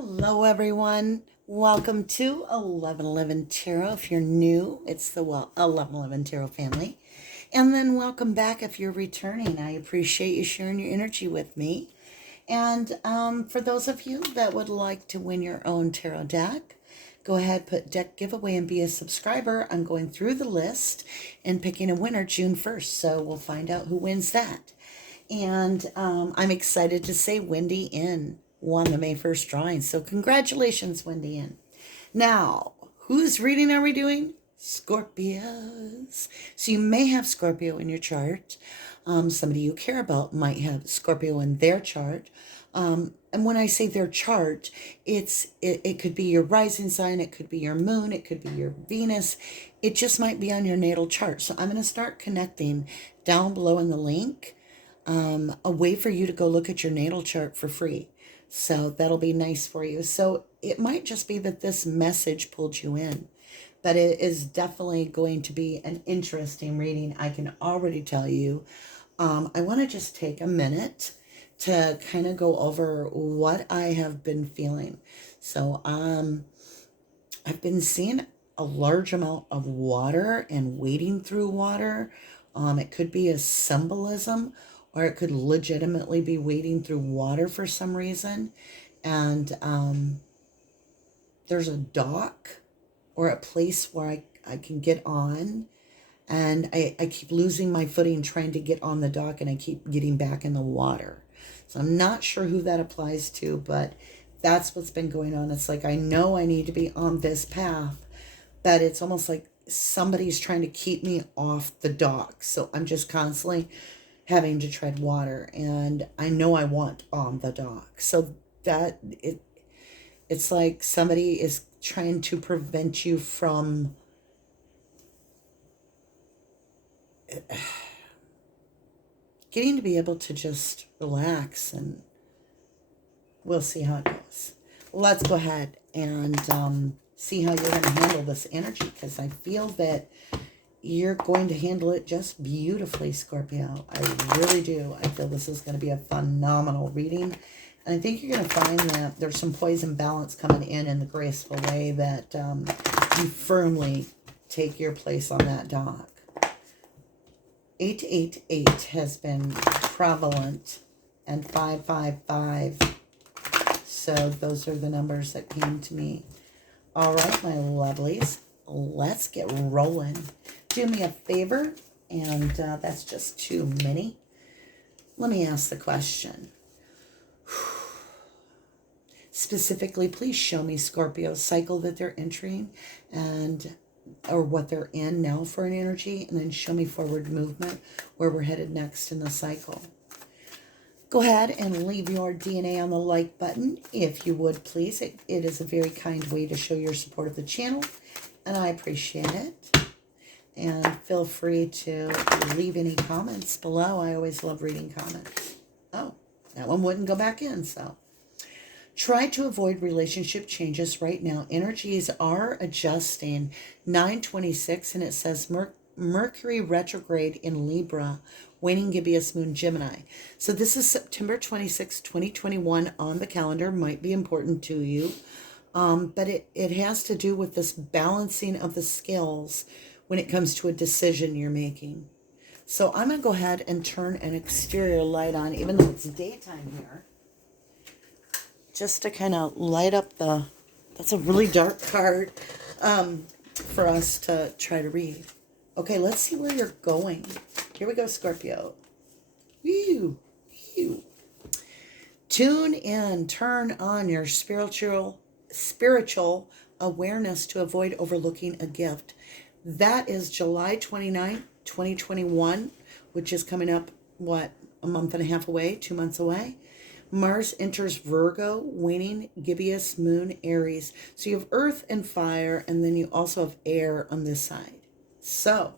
Hello, everyone. Welcome to 1111 Tarot. If you're new, it's the 1111 Tarot family. And then welcome back if you're returning. I appreciate you sharing your energy with me. And for those of you that would like to win your own tarot deck, go ahead, put deck giveaway and be a subscriber. I'm going through the list and picking a winner June 1st. So we'll find out who wins that. And I'm excited to say Wendy In won the May 1st drawing. So congratulations, Wendy In. Now, whose reading are we doing? Scorpios. So you may have Scorpio in your chart. Somebody you care about might have Scorpio in their chart. And when I say their chart, it could be your rising sign, it could be your moon, it could be your Venus. It just might be on your natal chart. So I'm going to start connecting down below in the link. A way for you to go look at your natal chart for free. So that'll be nice for you. So it might just be that this message pulled you in, but it is definitely going to be an interesting reading. I can already tell you. I want to just take a minute to kind of go over what I have been feeling. So I've been seeing a large amount of water and wading through water. It could be a symbolism, or it could legitimately be wading through water for some reason. And there's a dock or a place where I can get on. And I keep losing my footing trying to get on the dock, and I keep getting back in the water. So I'm not sure who that applies to, but that's what's been going on. It's like I know I need to be on this path, but it's almost like somebody's trying to keep me off the dock. So I'm just constantly having to tread water, and I know I want on the dock. So that it's like somebody is trying to prevent you from getting to be able to just relax, and we'll see how it goes. Let's go ahead and see how you're going to handle this energy, because I feel that you're going to handle it just beautifully, Scorpio. I really do. I feel this is going to be a phenomenal reading. And I think you're going to find that there's some poise and balance coming in the graceful way that you firmly take your place on that dock. 888 has been prevalent, and 555. So those are the numbers that came to me. All right, my lovelies, let's get rolling. Do me a favor, and that's just too many. Let me ask the question. Specifically, please show me Scorpio's cycle that they're entering, or what they're in now for an energy, and then show me forward movement where we're headed next in the cycle. Go ahead and leave your DNA on the like button if you would, please. It is a very kind way to show your support of the channel, and I appreciate it. And feel free to leave any comments below. I always love reading comments. Oh, that one wouldn't go back in, so. Try to avoid relationship changes right now. Energies are adjusting. 926, and it says Mercury retrograde in Libra, waning gibbous moon Gemini. So this is September 26, 2021 on the calendar. Might be important to you. But it has to do with this balancing of the scales when it comes to a decision you're making. So I'm going to go ahead and turn an exterior light on, even though it's daytime here, just to kind of light up that's a really dark card for us to try to read. Okay, let's see where you're going. Here we go, Scorpio. Whew. Tune in, turn on your spiritual awareness to avoid overlooking a gift. That is July 29th, 2021, which is coming up, a month and a half away, 2 months away. Mars enters Virgo, waning gibbous moon Aries. So you have earth and fire, and then you also have air on this side. So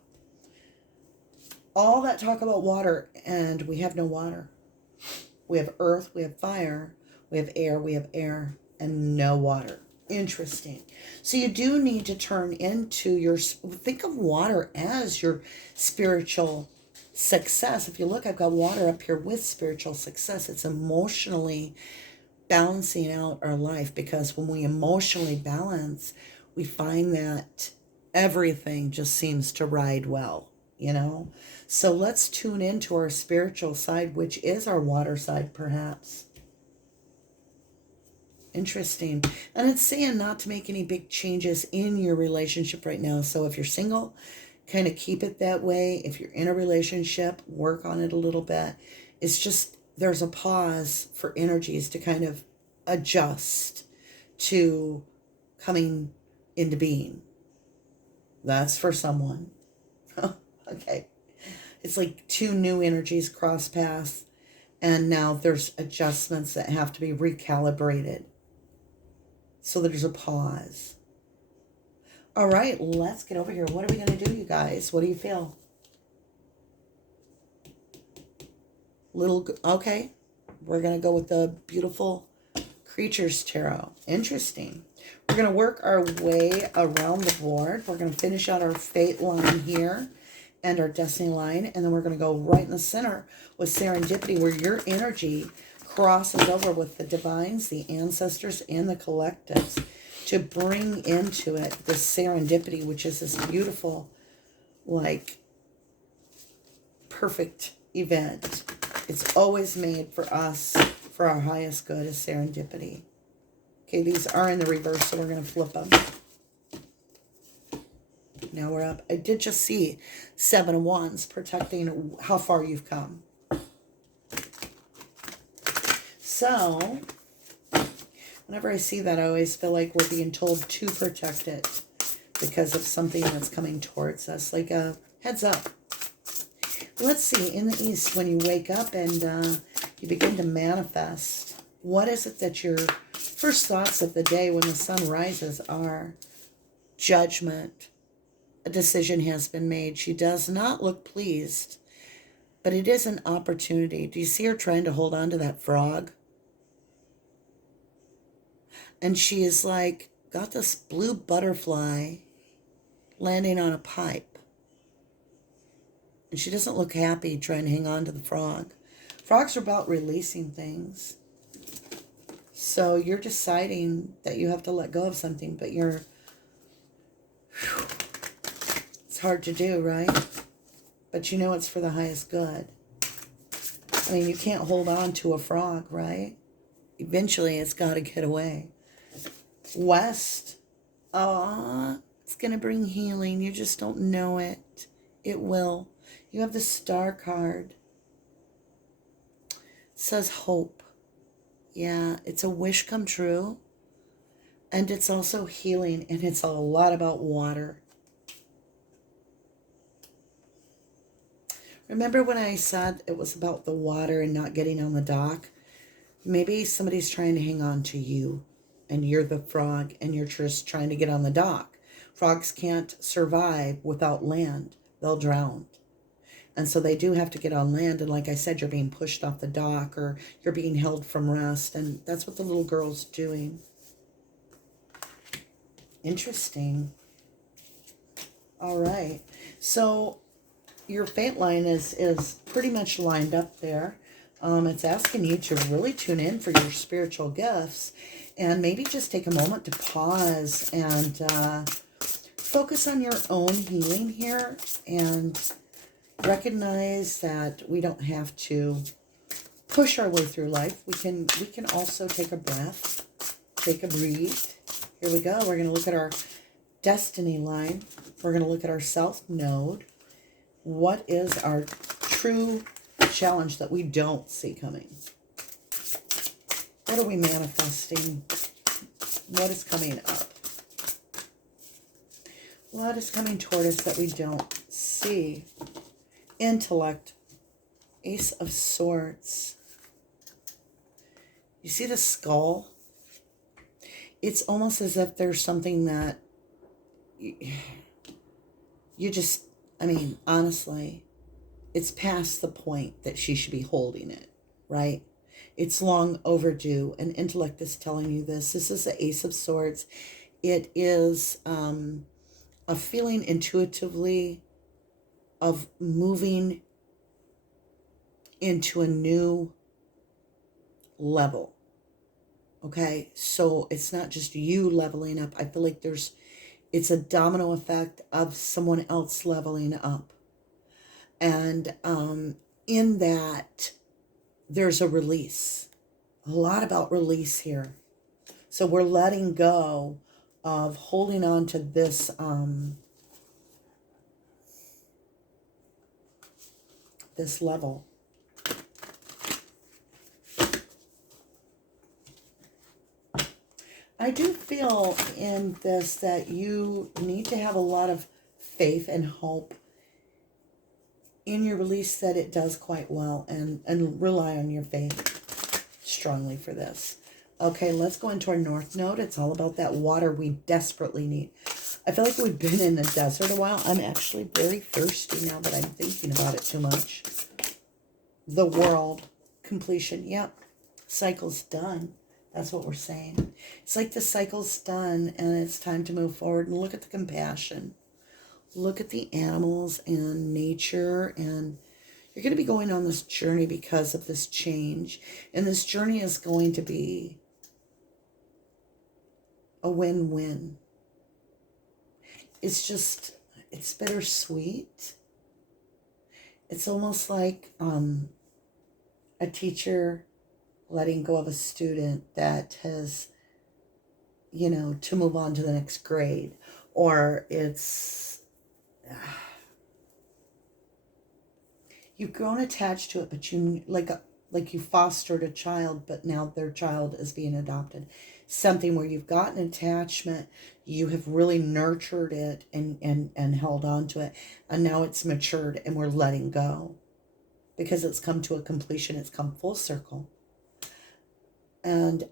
all that talk about water, and we have no water. We have earth, we have fire, we have air, and no water. Interesting. So you do need to turn into think of water as your spiritual success. If you look, I've got water up here with spiritual success. It's emotionally balancing out our life, because when we emotionally balance, we find that everything just seems to ride well, you know? So let's tune into our spiritual side, which is our water side, perhaps. Interesting. And it's saying not to make any big changes in your relationship right now. So if you're single, kind of keep it that way. If you're in a relationship, work on it a little bit. It's just there's a pause for energies to kind of adjust to coming into being. That's for someone. Okay. It's like two new energies cross paths, and now there's adjustments that have to be recalibrated. So there's a pause. All right, let's get over here. What are we going to do, you guys? What do you feel? Okay. We're going to go with the beautiful Creatures Tarot. Interesting. We're going to work our way around the board. We're going to finish out our fate line here and our destiny line. And then we're going to go right in the center with serendipity, where your energy crosses over with the divines, the ancestors, and the collectives to bring into it the serendipity, which is this beautiful, like, perfect event. It's always made for us, for our highest good, is serendipity. Okay, these are in the reverse, so we're going to flip them. Now we're up. I did just see 7 of Wands, protecting how far you've come. So, whenever I see that, I always feel like we're being told to protect it because of something that's coming towards us, like a heads up. Let's see, in the East, when you wake up and you begin to manifest, what is it that your first thoughts of the day when the sun rises are? Judgment. A decision has been made. She does not look pleased, but it is an opportunity. Do you see her trying to hold on to that frog? And she is like, got this blue butterfly landing on a pipe. And she doesn't look happy trying to hang on to the frog. Frogs are about releasing things. So you're deciding that you have to let go of something, but it's hard to do, right? But you know it's for the highest good. I mean, you can't hold on to a frog, right? Eventually it's got to get away. West. It's going to bring healing. You just don't know it. It will. You have the Star card. It says hope. Yeah, it's a wish come true. And it's also healing. And it's a lot about water. Remember when I said it was about the water and not getting on the dock? Maybe somebody's trying to hang on to you. And you're the frog. And you're just trying to get on the dock. Frogs can't survive without land. They'll drown. And so they do have to get on land. And like I said, you're being pushed off the dock or you're being held from rest. And that's what the little girl's doing. Interesting. All right. So your fate line is pretty much lined up there. It's asking you to really tune in for your spiritual gifts and maybe just take a moment to pause and focus on your own healing here and recognize that we don't have to push our way through life. We can also take a breath, take a breathe. Here we go. We're going to look at our destiny line. We're going to look at our self node. What is our true challenge that we don't see coming? What are we manifesting? What is coming up? What is coming toward us that we don't see? Intellect. Ace of Swords. You see the skull? It's almost as if there's something that you just, I mean, honestly, it's past the point that she should be holding it, right? It's long overdue, and intellect is telling you this. This is the Ace of Swords. It is a feeling intuitively of moving into a new level. Okay, so it's not just you leveling up. I feel like it's a domino effect of someone else leveling up. And in that, there's a release. A lot about release here. So we're letting go of holding on to this level. I do feel in this that you need to have a lot of faith and hope in your release that it does quite well, and rely on your faith strongly for this. Okay, let's go into our north node. It's all about that water we desperately need. I feel like we've been in the desert a while. I'm actually very thirsty now that I'm thinking about it too much. The world. Completion. Yep. Cycle's done. That's what we're saying. It's like the cycle's done and it's time to move forward. And look at the compassion. Look at the animals and nature. And you're going to be going on this journey because of this change. And this journey is going to be a win-win. It's bittersweet. It's almost like a teacher letting go of a student that has, to move on to the next grade. Or it's, you've grown attached to it, but like you fostered a child, but now their child is being adopted. Something where you've got an attachment, you have really nurtured it and held on to it, and now it's matured and we're letting go because it's come to a completion. It's come full circle. And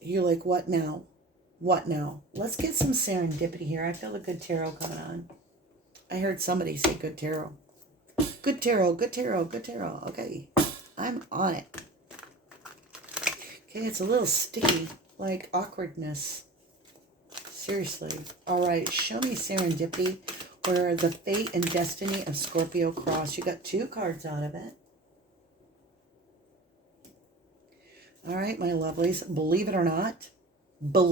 you're like, what now? What now? Let's get some serendipity here. I feel a good tarot coming on. I heard somebody say good tarot. Good tarot, good tarot, good tarot. Okay, I'm on it. Okay, it's a little sticky, like awkwardness. Seriously. All right, show me serendipity, where the fate and destiny of Scorpio cross. You got 2 cards out of it. All right, my lovelies, believe it or not, the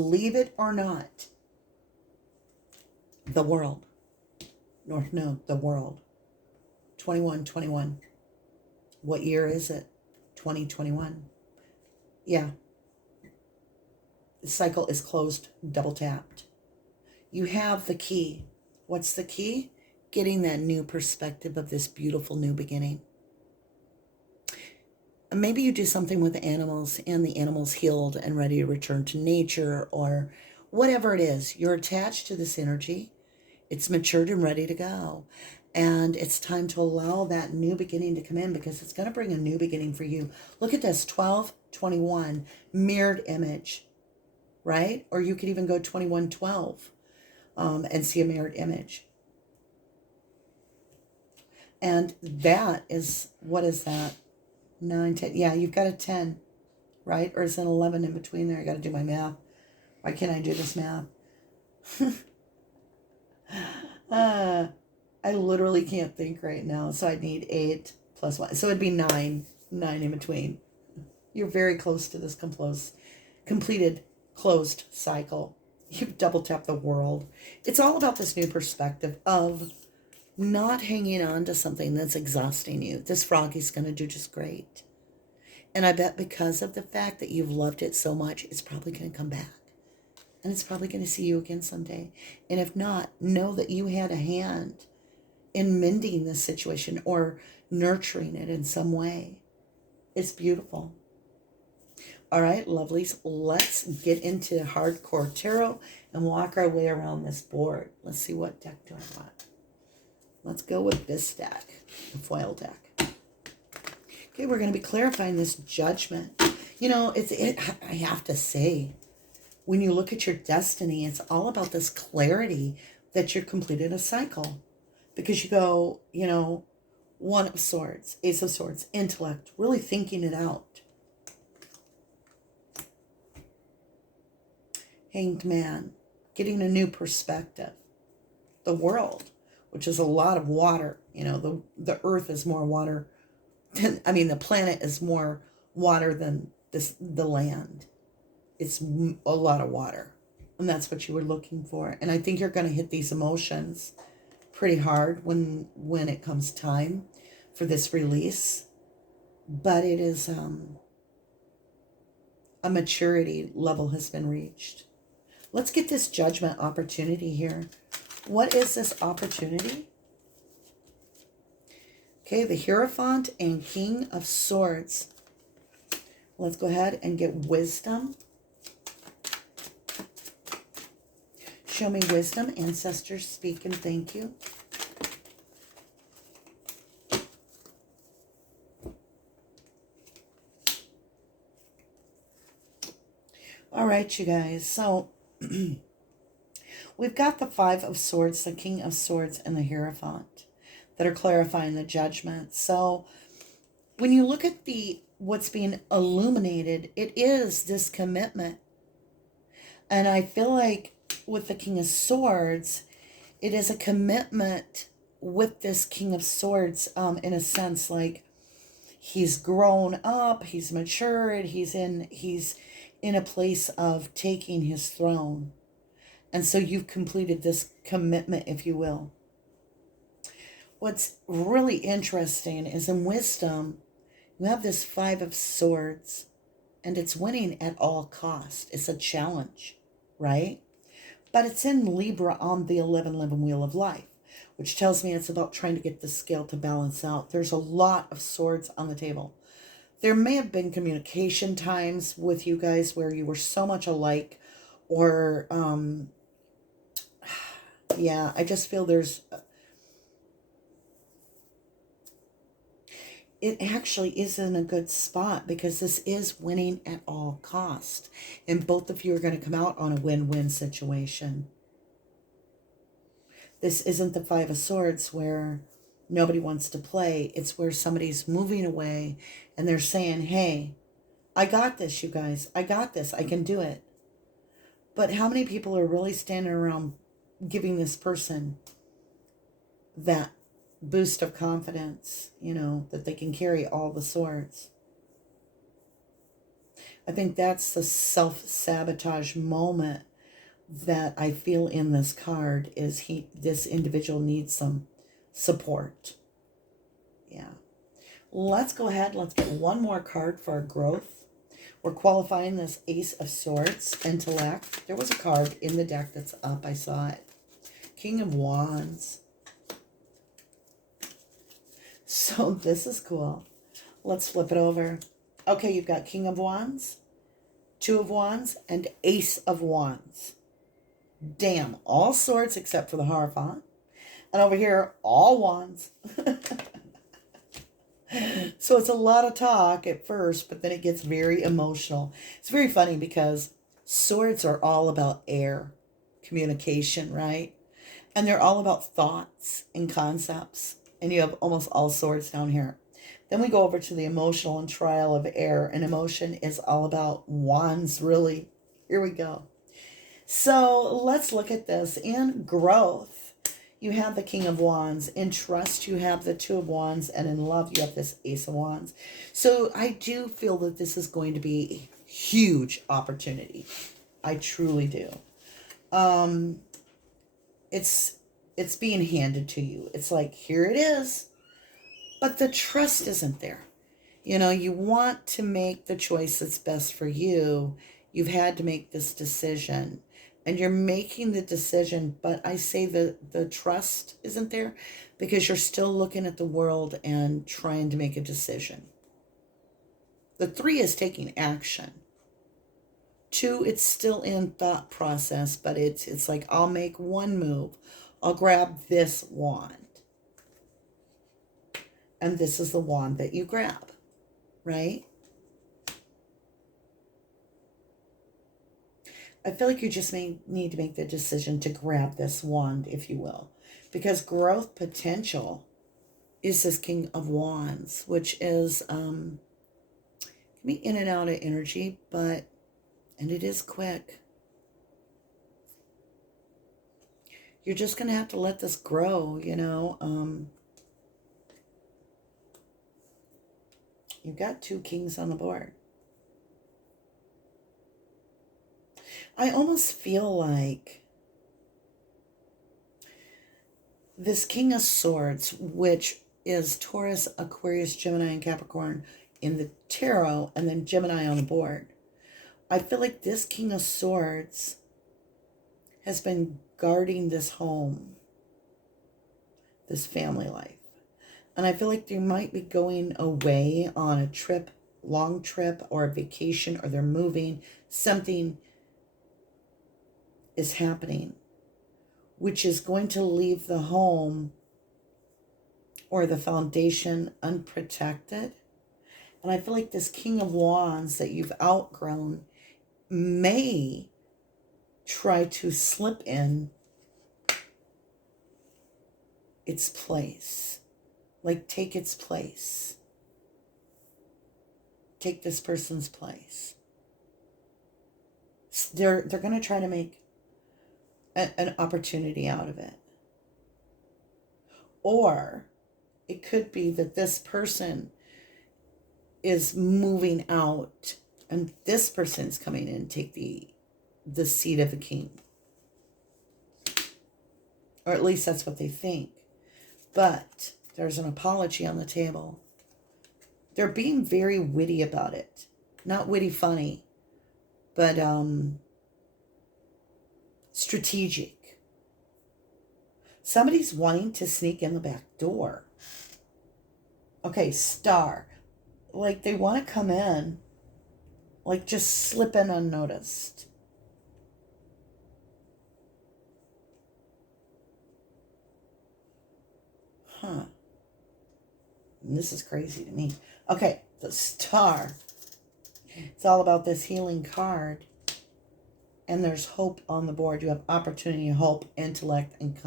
world, North Node, the world, 2121. What year is it? 2021. Yeah. The cycle is closed, double tapped. You have the key. What's the key? Getting that new perspective of this beautiful new beginning. Maybe you do something with the animals and the animals healed and ready to return to nature, or whatever it is. You're attached to this energy. It's matured and ready to go. And it's time to allow that new beginning to come in, because it's going to bring a new beginning for you. Look at this, 1221, mirrored image, right? Or you could even go 2112 and see a mirrored image. And that is, what is that? 9, 10. Yeah, you've got a 10, right? Or is it 11 in between there? I got to do my math. Why can't I do this math? I literally can't think right now. So I need 8 plus 1. So it'd be 9 in between. You're very close to this completed, closed cycle. You've double tapped the world. It's all about this new perspective of not hanging on to something that's exhausting you. This froggy's going to do just great. And I bet because of the fact that you've loved it so much, it's probably going to come back. And it's probably going to see you again someday. And if not, know that you had a hand in mending this situation or nurturing it in some way. It's beautiful. All right, lovelies, let's get into hardcore tarot and walk our way around this board. Let's see, what deck do I want? Let's go with this deck, the foil deck. Okay, we're going to be clarifying this judgment. I have to say, when you look at your destiny, it's all about this clarity that you're completed a cycle. Because you go, One of Swords, Ace of Swords, intellect, really thinking it out. Hanged Man, getting a new perspective. The World, which is a lot of water. The earth is more water than, the planet is more water than the land. It's a lot of water. And that's what you were looking for. And I think you're going to hit these emotions pretty hard when it comes time for this release. But it is a maturity level has been reached. Let's get this judgment opportunity here. What is this opportunity? Okay, the Hierophant and King of Swords. Let's go ahead and get wisdom. Show me wisdom. Ancestors speak and thank you. All right, you guys. So we've got the Five of Swords, the King of Swords, and the Hierophant that are clarifying the judgment. So when you look at what's being illuminated, it is this commitment. And I feel like with the King of Swords, it is a commitment with this King of Swords, in a sense, like he's grown up, he's matured, he's in a place of taking his throne. And so you've completed this commitment, if you will. What's really interesting is in wisdom, you have this Five of Swords, and it's winning at all cost. It's a challenge, right? But it's in Libra on the 1111 Wheel of Life, which tells me it's about trying to get the scale to balance out. There's a lot of swords on the table. There may have been communication times with you guys where you were so much alike, or, yeah, I just feel it actually is in a good spot because this is winning at all cost. And both of you are going to come out on a win-win situation. This isn't the Five of Swords where nobody wants to play. It's where somebody's moving away and they're saying, hey, I got this, you guys. I got this. I can do it. But how many people are really standing around giving this person that boost of confidence, that they can carry all the swords? I think that's the self-sabotage moment that I feel in this card is this individual needs some support. Yeah. Let's go ahead. Let's get one more card for our growth. We're qualifying this Ace of Swords, intellect. There was a card in the deck that's up. I saw it. King of Wands. So this is cool. Let's flip it over. Okay, you've got King of Wands, Two of Wands, and Ace of Wands. Damn, all swords except for the Hierophant. And over here, all wands. So it's a lot of talk at first, but then it gets very emotional. It's very funny because swords are all about air, communication, right? And they're all about thoughts and concepts. And you have almost all swords down here. Then we go over to the emotional and trial of air. And emotion is all about wands, really. Here we go. So let's look at this. In growth, you have the King of Wands. In trust, you have the Two of Wands. And in love, you have this Ace of Wands. So I do feel that this is going to be a huge opportunity. I truly do. It's being handed to you. It's like, here it is. But the trust isn't there. You want to make the choice that's best for you. You've had to make this decision. And you're making the decision, but I say the trust isn't there because you're still looking at the world and trying to make a decision. The 3 is taking action. 2, it's still in thought process, but it's like, I'll make one move. I'll grab this wand. And this is the wand that you grab, right? I feel like you just need to make the decision to grab this wand, if you will. Because growth potential is this King of Wands, which is, can be in and out of energy, and it is quick. You're just going to have to let this grow, You've got 2 kings on the board. I almost feel like this King of Swords, which is Taurus, Aquarius, Gemini, and Capricorn in the tarot, and then Gemini on the board. I feel like this King of Swords has been guarding this home, this family life. And I feel like they might be going away on a trip, long trip, or a vacation, or they're moving. Something is happening, which is going to leave the home or the foundation unprotected. And I feel like this King of Wands that you've outgrown may try to slip in its place. Like, take its place. Take this person's place. They're going to try to make an opportunity out of it. Or it could be that this person is moving out and this person's coming in and take the seat of the king. Or at least that's what they think. But there's an apology on the table. They're being very witty about it. Not witty funny, but strategic. Somebody's wanting to sneak in the back door. Okay, star. Like, they want to come in, like, just slip in unnoticed. Huh. And this is crazy to me. Okay, the star. It's all about this healing card. And there's hope on the board. You have opportunity, hope, intellect, and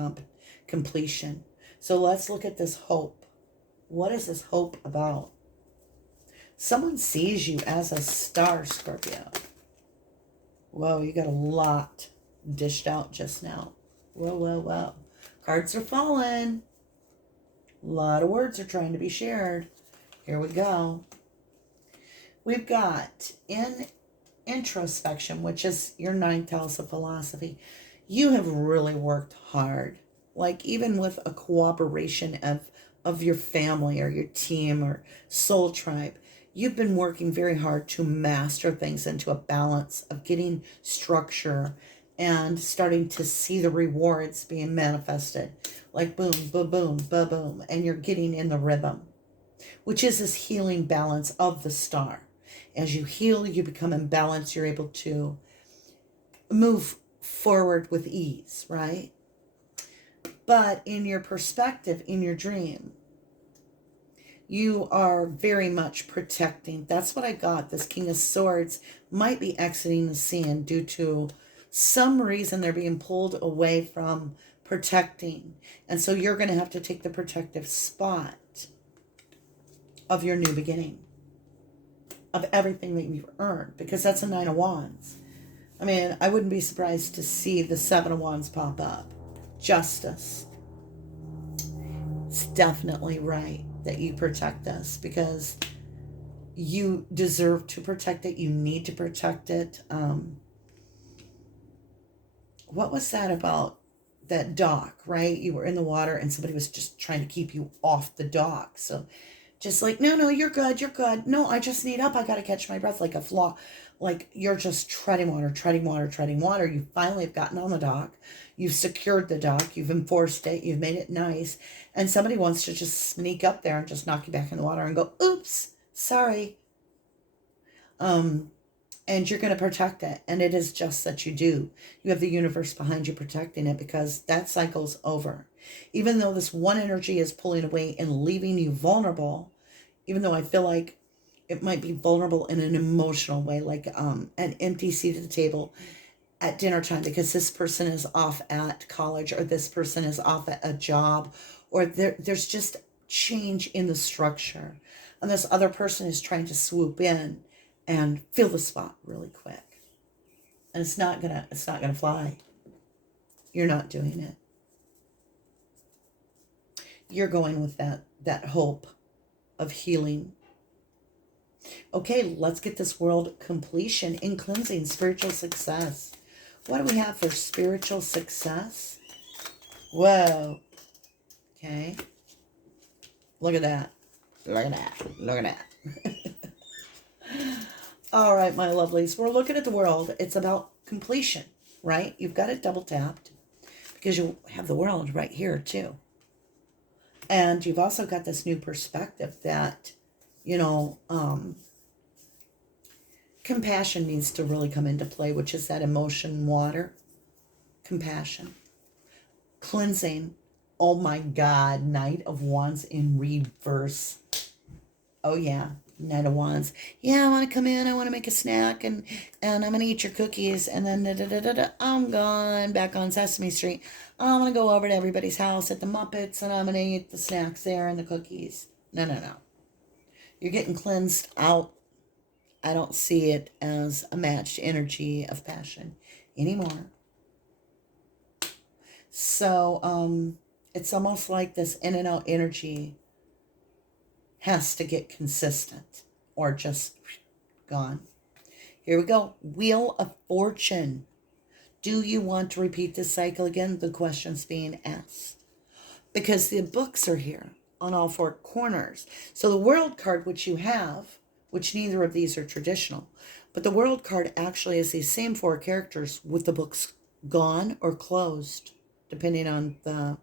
completion. So let's look at this hope. What is this hope about? Someone sees you as a star, Scorpio. Whoa, you got a lot dished out just now. Whoa, whoa, whoa. Cards are falling. A lot of words are trying to be shared. Here we go. We've got in introspection, which is your ninth house of philosophy. You have really worked hard. Like, even with a cooperation of your family or your team or soul tribe, you've been working very hard to master things into a balance of getting structure and starting to see the rewards being manifested. Like boom, boom, boom, boom, boom. And you're getting in the rhythm, which is this healing balance of the star. As you heal, you become in balance. You're able to move forward with ease, right? But in your perspective, in your dream, you are very much protecting. That's what I got. This King of Swords might be exiting the scene due to some reason they're being pulled away from protecting. And so you're going to have to take the protective spot of your new beginning, of everything that you've earned, because that's a Nine of Wands. I mean, I wouldn't be surprised to see the Seven of Wands pop up. Justice. It's definitely right that you protect this, because you deserve to protect it. You need to protect it. What was that about? That dock, right? You were in the water and somebody was just trying to keep you off the dock. So just like, no, you're good, you're good. No, I just need up. I got to catch my breath, like a flaw. Like, you're just treading water, treading water, treading water. You finally have gotten on the dock. You've secured the dock. You've enforced it. You've made it nice. And somebody wants to just sneak up there and just knock you back in the water and go, oops, sorry. And you're going to protect it. And it is just that you do. You have the universe behind you protecting it, because that cycle's over. Even though this one energy is pulling away and leaving you vulnerable, even though I feel like it might be vulnerable in an emotional way, like an empty seat at the table at dinner time because this person is off at college, or this person is off at a job, or there's just change in the structure. And this other person is trying to swoop in and fill the spot really quick. And it's not gonna fly. You're not doing it. You're going with that hope of healing. Okay, let's get this world completion in cleansing, spiritual success. What do we have for spiritual success? Whoa. Okay. Look at that. Look at that. Look at that. All right, my lovelies. We're looking at the world. It's about completion, right? You've got it double tapped because you have the world right here too. And you've also got this new perspective that, you know, compassion needs to really come into play, which is that emotion water. Compassion. Cleansing. Oh my God. Knight of Wands in reverse. Oh yeah. Knight of Wands. Yeah, I want to come in. I want to make a snack and I'm going to eat your cookies. And then I'm gone back on Sesame Street. I'm going to go over to everybody's house at the Muppets and I'm going to eat the snacks there and the cookies. No, no, no. You're getting cleansed out. I don't see it as a matched energy of passion anymore. So it's almost like this in and out energy has to get consistent or just gone. Here we go. Wheel of Fortune. Do you want to repeat this cycle again? The question's being asked. Because the books are here on all four corners. So the World card, which you have, which neither of these are traditional, but the World card actually is these same four characters with the books gone or closed, depending on the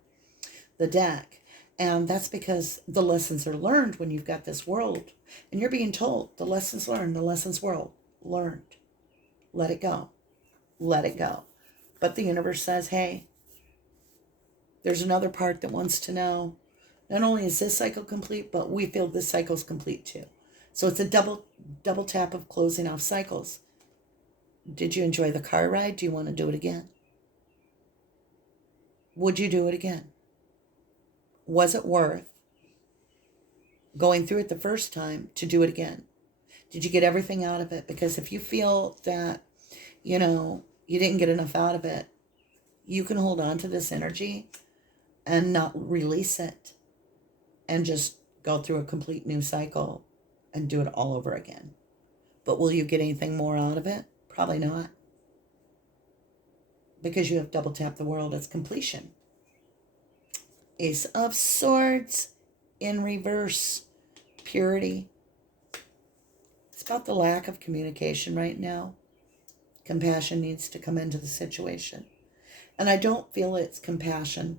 deck. And that's because the lessons are learned when you've got this world. And you're being told the lessons learned, the lessons learned. Let it go. Let it go. But the universe says, hey, there's another part that wants to know, not only is this cycle complete, but we feel this cycle's complete too. So it's a double tap of closing off cycles. Did you enjoy the car ride? Do you want to do it again? Would you do it again? Was it worth going through it the first time to do it again? Did you get everything out of it? Because if you feel that, you know, you didn't get enough out of it, you can hold on to this energy and not release it and just go through a complete new cycle and do it all over again. But will you get anything more out of it? Probably not. Because you have double tapped the world as completion. Ace of Swords in reverse. Purity. It's about the lack of communication right now. Compassion needs to come into the situation. And I don't feel it's compassion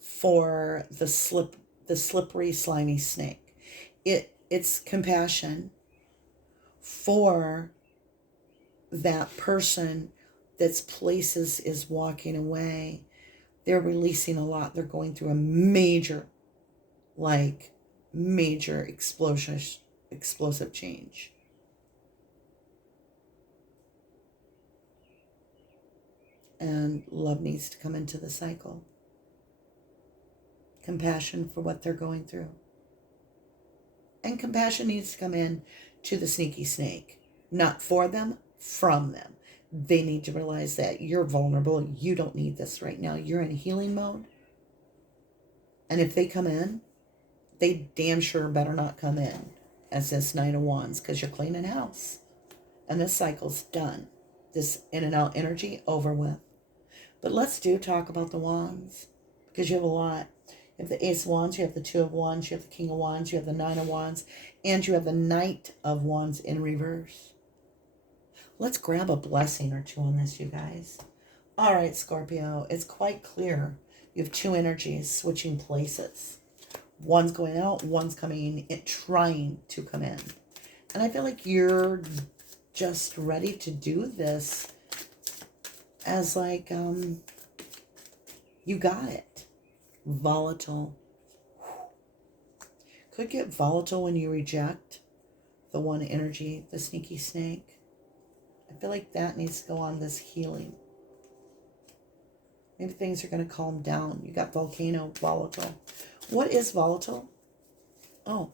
for the slippery, slimy snake. It's compassion for that person that's places is walking away. They're releasing a lot. They're going through a major explosive change. And love needs to come into the cycle. Compassion for what they're going through. And compassion needs to come in to the sneaky snake. Not for them, from them. They need to realize that you're vulnerable. You don't need this right now. You're in healing mode. And if they come in, they damn sure better not come in as this Knight of Wands, because you're cleaning house. And this cycle's done. This in and out energy over with. But let's talk about the Wands, because you have a lot. You have the Ace of Wands, you have the Two of Wands, you have the King of Wands, you have the Nine of Wands, and you have the Knight of Wands in reverse. Let's grab a blessing or two on this, you guys. All right, Scorpio, it's quite clear. You have two energies switching places. One's going out, one's coming in, trying to come in. And I feel like you're just ready to do this as like, you got it. Volatile. Could get volatile when you reject the one energy, the sneaky snake. I feel like that needs to go on this healing. Maybe things are going to calm down. You got volcano, volatile. What is volatile? Oh,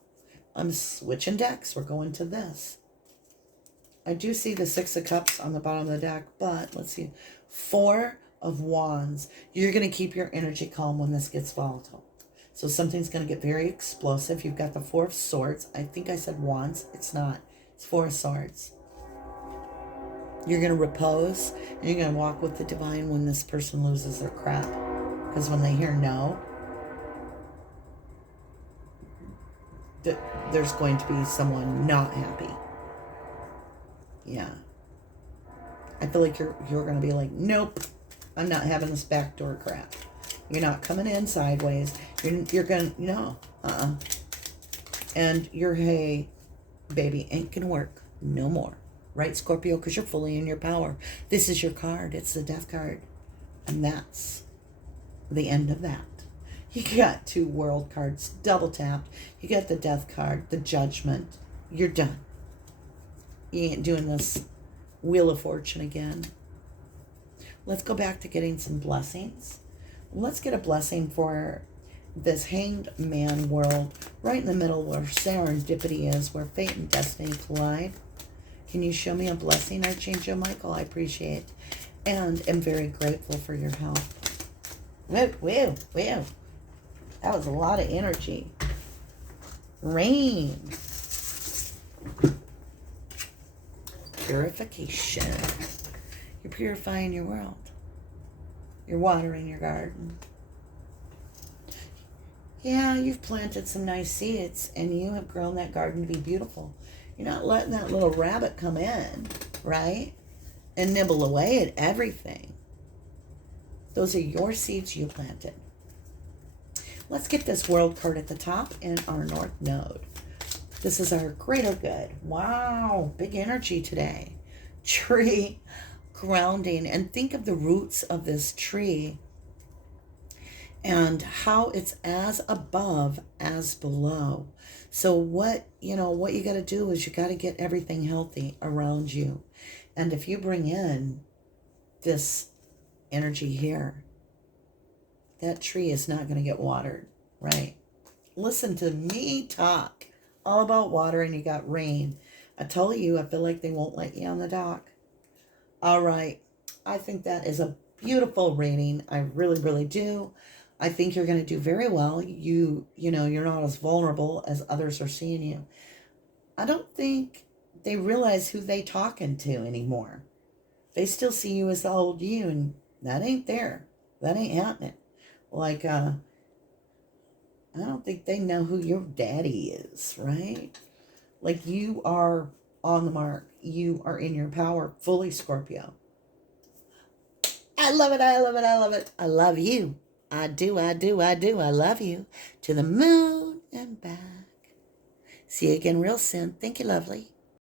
I'm switching decks. We're going to this. I do see the Six of Cups on the bottom of the deck, but let's see. Four of Wands. You're going to keep your energy calm when this gets volatile. So something's going to get very explosive. You've got the Four of Swords. I think I said Wands. It's not. It's Four of Swords. You're going to repose, and you're going to walk with the divine when this person loses their crap. Because when they hear no, there's going to be someone not happy. Yeah. I feel like you're going to be like, nope, I'm not having this backdoor crap. You're not coming in sideways. You're going to, no, And your hey, baby, ain't going to work no more. Right, Scorpio? Because you're fully in your power. This is your card. It's the death card. And that's the end of that. You got 2 world cards double tapped. You got the death card, the judgment. You're done. You ain't doing this Wheel of Fortune again. Let's go back to getting some blessings. Let's get a blessing for this hanged man world, right in the middle where serendipity is, where fate and destiny collide. Can you show me a blessing, Archangel Michael? I appreciate it. And am very grateful for your help. Whoa, whoa, whoa. That was a lot of energy. Rain. Purification. You're purifying your world. You're watering your garden. Yeah, you've planted some nice seeds, and you have grown that garden to be beautiful. You're not letting that little rabbit come in, right? And nibble away at everything. Those are your seeds you planted. Let's get this world card at the top in our north node. This is our greater good. Wow, big energy today. Tree grounding. And think of the roots of this tree and how it's as above as below. So what you got to do is you got to get everything healthy around you. And if you bring in this energy here, that tree is not going to get watered, right? Listen to me talk all about water, and you got rain. I told you, I feel like they won't let you on the dock. All right. I think that is a beautiful reading. I really, really do. I think you're going to do very well. You're not as vulnerable as others are seeing you. I don't think they realize who they talking to anymore. They still see you as the old you, and that ain't there. That ain't happening. Like, I don't think they know who your daddy is, right? Like, you are on the mark. You are in your power fully, Scorpio. I love it. I love it. I love it. I love you. I do. I do. I do. I love you. To the moon and back. See you again real soon. Thank you, lovely.